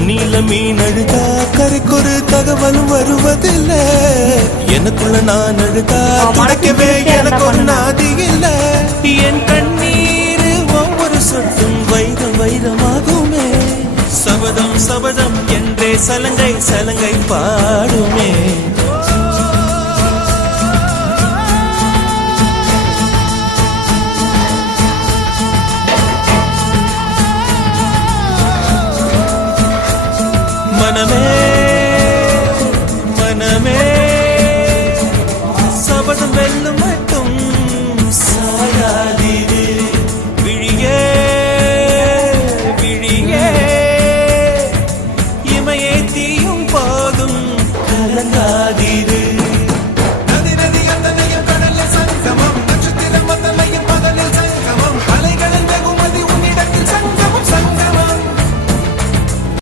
தண்ணியில மீன் அழுதா கரைக்கொரு தகவலும் வருவதில்ல. எனக்குள்ள நான் அழுதா துடைக்கவே எனக்கு ஒரு நாதி இல்ல. என் கண்ணீர் ஒவ்வொரு சொட்டும் வைரம் வைரமாகுமே. சபதம் சபதம் என்றே சலங்கை சலங்கை பாடுமே. மனமே மனமே சபதம் வெல்லும்